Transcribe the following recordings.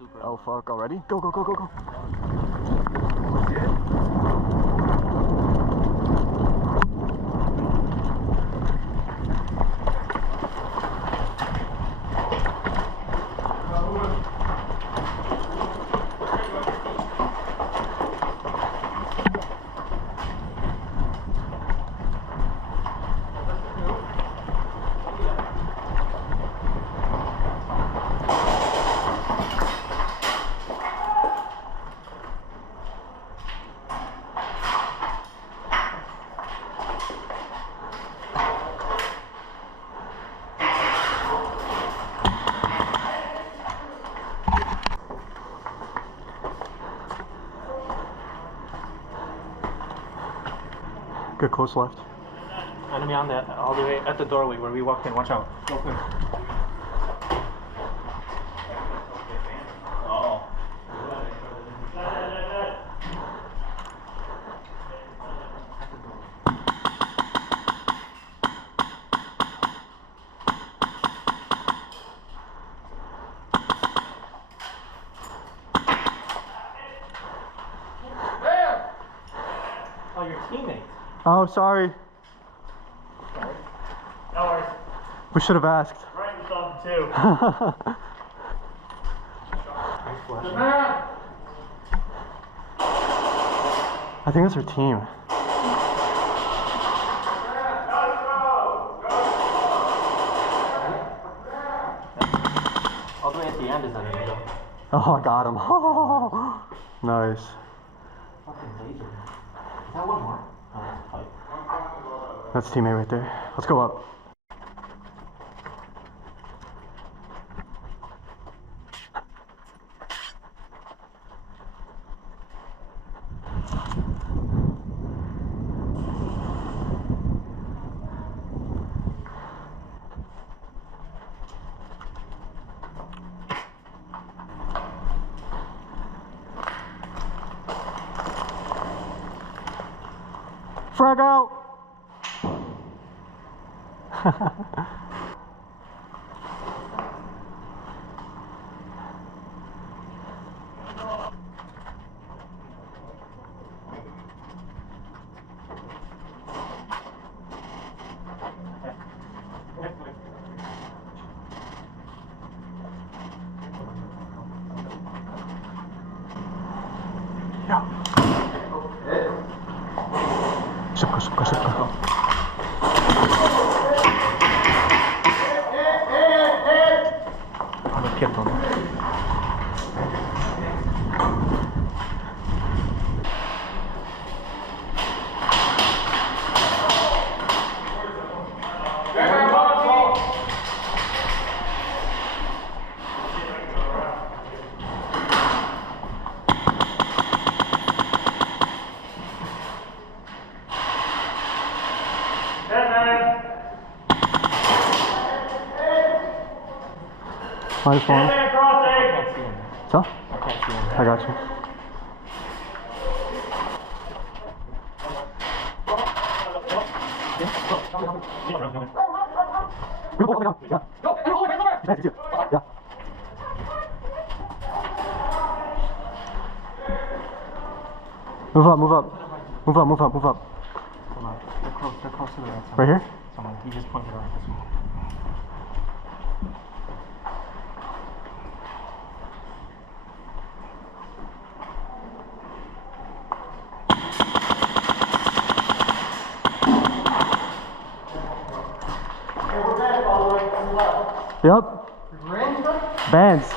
super. Oh fuck, already? Go, go, go, go, go. Good, close left. Enemy on that, all the way at the doorway where we walked in. Watch out. Go quick. Oh. Oh, your teammate. Oh, sorry. No worries. We should have asked. Right in something too. I think that's her team. All the way at the end is an angel. Oh, I got him. Nice. Fucking laser. Is that one more? Oh, that's a pipe. That's teammate right there. Let's go up. Frag out! szybko, szybko, szybko. Ale pierdolę. Minus one. So? I got you. Yeah. Move up, move up. Move up, move up, move up. Hold on. They're close to the right side. Right here? Someone, he just pointed out this one. Yep. Bands.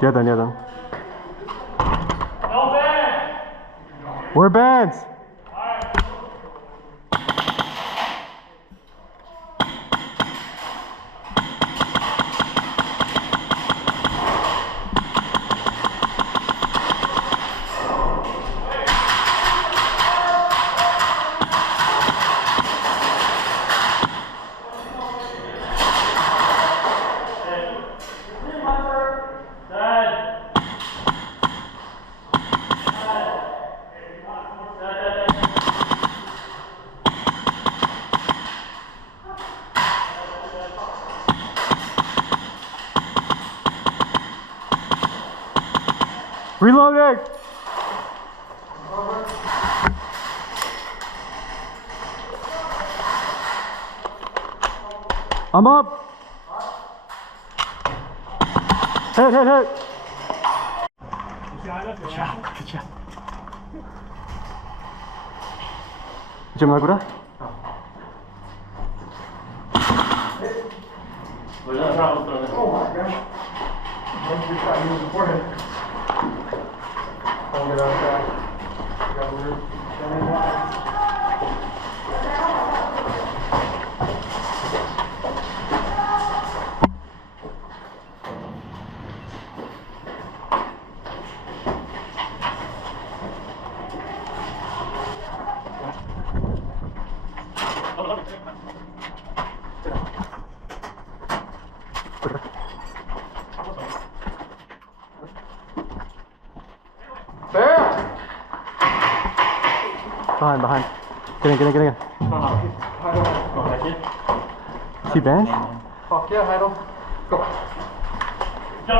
Jeden, jeden. No band! We're bands. Reloading! I'm up! Hit, hit, hit! Good job, good job. Jim, like what? Oh my gosh. Once you try to use the forehead. Don't get out of that. You got a weird standing line. Behind. Get in. Is he banned? Fuck yeah, Heidel. Go. No.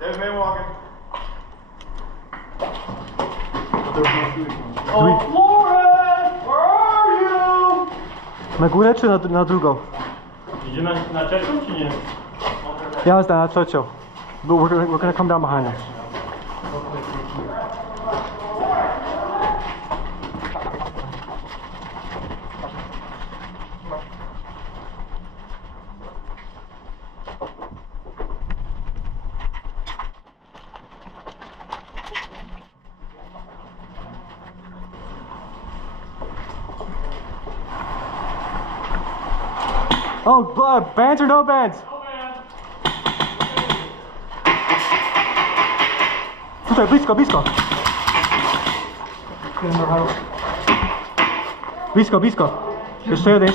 There's me walking. Lauren! Where are you? Na górę czy na drugą? Idziemy na trzecią czy nie? Ja was na trzecią. But we're gonna come down behind them. Oh, bands or no bands? Tutaj, blisko. Blisko. Jeszcze jeden.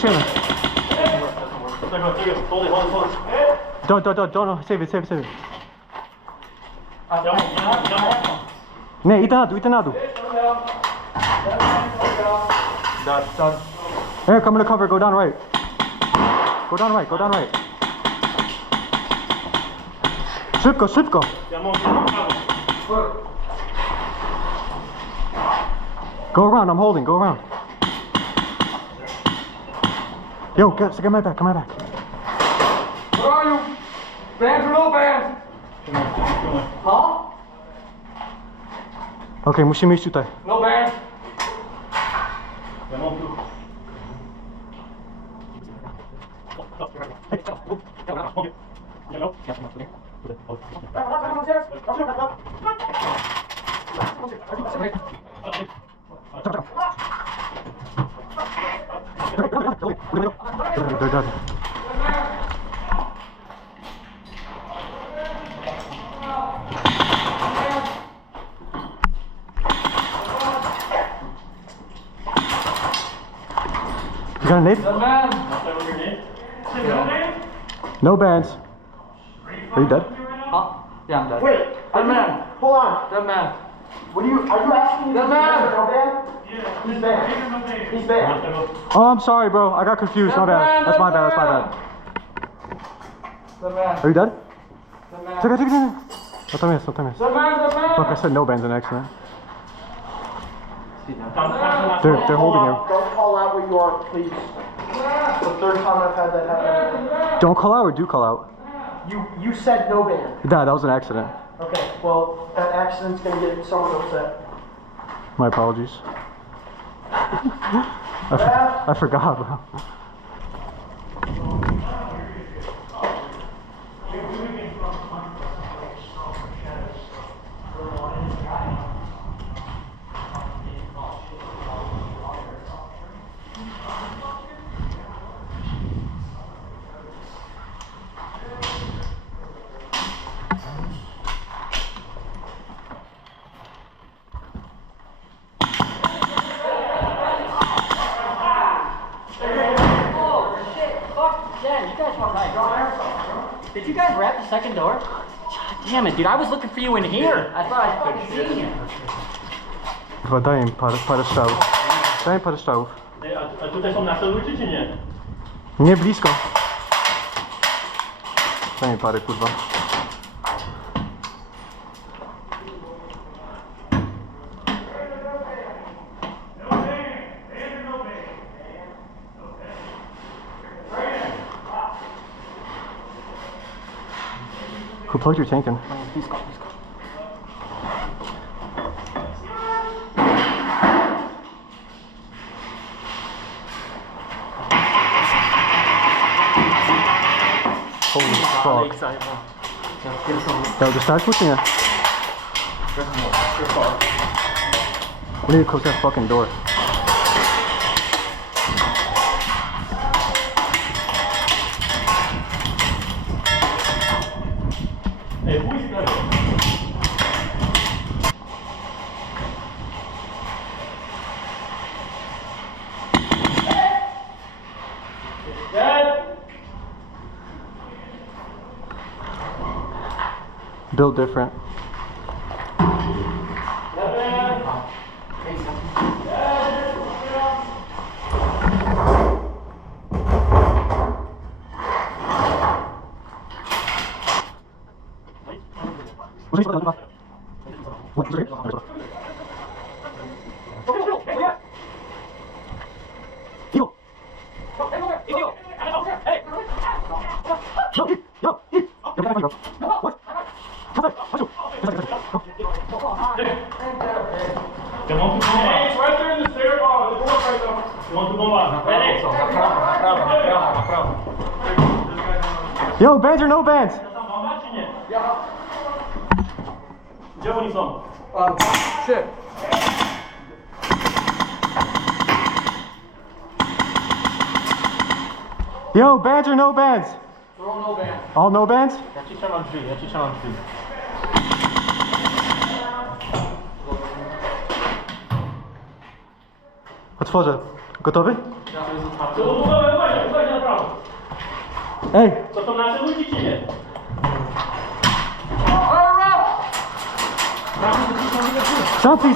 Don't, save it. Nie, idź na dół. Done. Here, come to cover, go down right. Go down right. Szybko. Go around, I'm holding, go around. Yo, come right back. Where are you? Bands or no bands? Huh? Okay, musimy iść tutaj. No bands. You got a nade? No bands. Are you dead? Huh? Yeah, I'm dead. Wait, Dead man. Hold on. Dead man. Are you asking me Dead if man. he's no band? Yeah. He's banned. Oh, I'm sorry, bro. I got confused. My bad. That's my bad. Dead man. Are you dead? Dead man. Take it. No tam jest. Dead man. Fuck, I said no bands in accident. They're holding you. Don't call out where you are, please. It's the third time I've had that happen. Don't call out or do call out? You said no band. Dad, that was an accident. Okay, well, that accident's gonna get someone upset. My apologies. I forgot, bro. Chad, you guys want to Did you guys wrap the second door? God damn it, dude. I was looking for you in here. I thought I fucking seen you. Chyba daj im parę strzałów. Daj im parę strzałów. A tutaj są nasze ludzie, czy nie? Nie blisko. Daj mi parę, kurwa. Who plugged your tank in? Please go. Holy fuck. Dał dostać czy nie? We need to close that fucking door. Ej, pójdź na to. Built different. Hey, it's right there in the stair bar. The door's right there. You want to go on? Ready? Yo, bands or no bands? Mama, czy nie? Gdzie oni są? Shit. Yo, bands or no bands? Throw no band. All no bands? Ja ci trzymam drzwi. Otworzę. Gotowy? To uważaj na prawo. Ej! To są nasze ludzie, czy nie? Zamknij!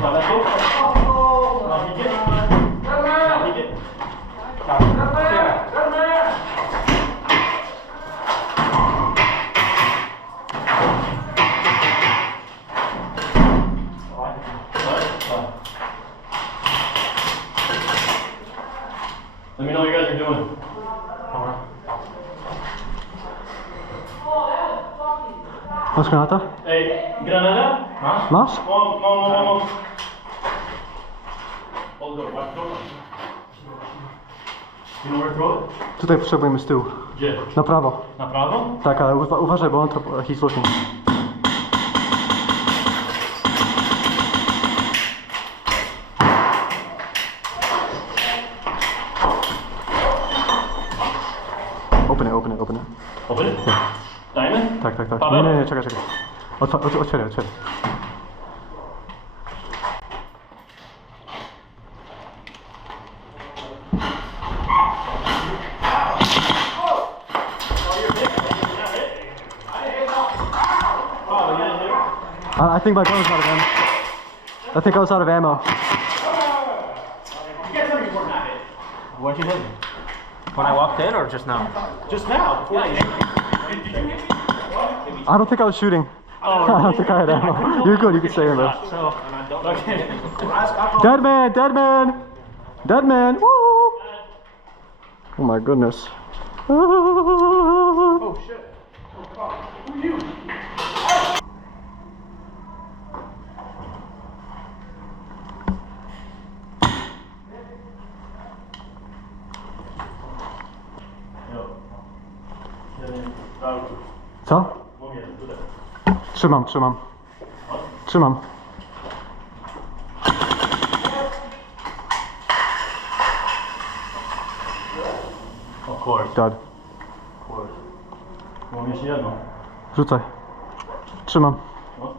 Dobra, tu. Na widzie. Let me know what you guys are doing. Masz granata? Ej, granada? Masz? Mam. Hold the door, watch the door. You know where to throw it? Tutaj potrzebujemy z tyłu. Gdzie? Na prawo. Na prawo? Tak, ale uważaj, bo on to... He's looking. Open it. Open it? Dajmy? Tak. Paweł? Nie, czekaj. Otwieraj. I think my gun was out of ammo. I think I was out of ammo. What'd you hit me? When I walked in or just now? Just now. Yeah, I don't think I was shooting. I don't think I had ammo. You're good, you can stay in there. So, okay. Dead man! Woo! Oh my goodness. Oh shit. Who are you? Co? Trzymam. Of course. Dead. Of course. Mam jeszcze jedno. Rzucaj. Trzymam. No.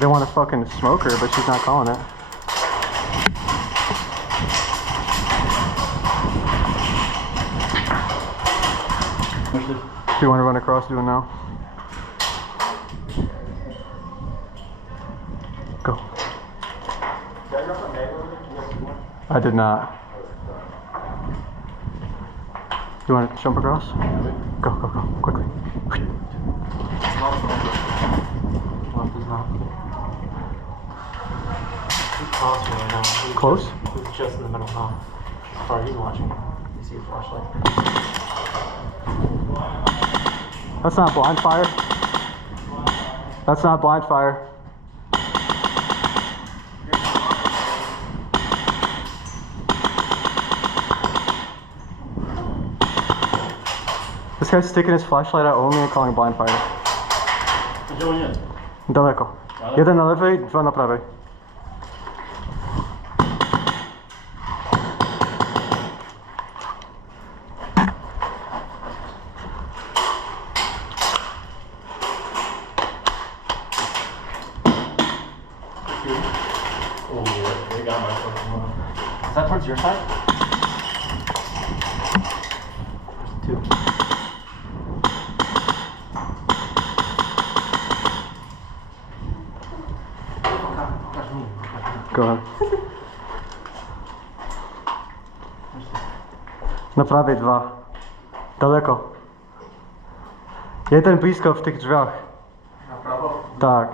didn't want to fucking smoke her, but she's not calling it. Do you want to run across, do it now? Go. I did not. You want to jump across? Go, go, go, quickly. Left is not. He's close to me right now. Close? He's just in the middle now. Sorry, he's watching. You see a flashlight? That's not blind fire. That's not blind fire. This guy's sticking his flashlight out only and calling blind fire. Gdzie on jest? Daleko. Jeden na lewej, dwa na prawej. Oh, yeah, they got my fucking one. Is that towards your side? There's 2. Go ahead. Na prawej 2. Daleko. Jeden blisko w tych drzwiach. Na prawo? Tak.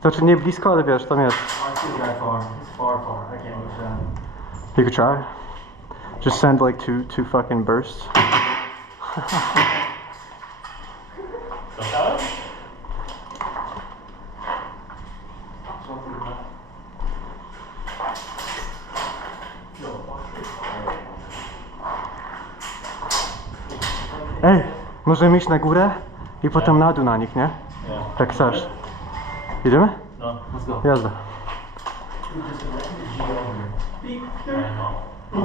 Znaczy nie blisko, ale wiesz, tam jest. I see the guy far. He's far. I can't go down. You could try. Just send like two fucking bursts. Dostałeś? Ej, możemy iść na górę i potem na dół na nich, nie? Jak chcesz. Jedziemy? No. Let's go. Jazda. No.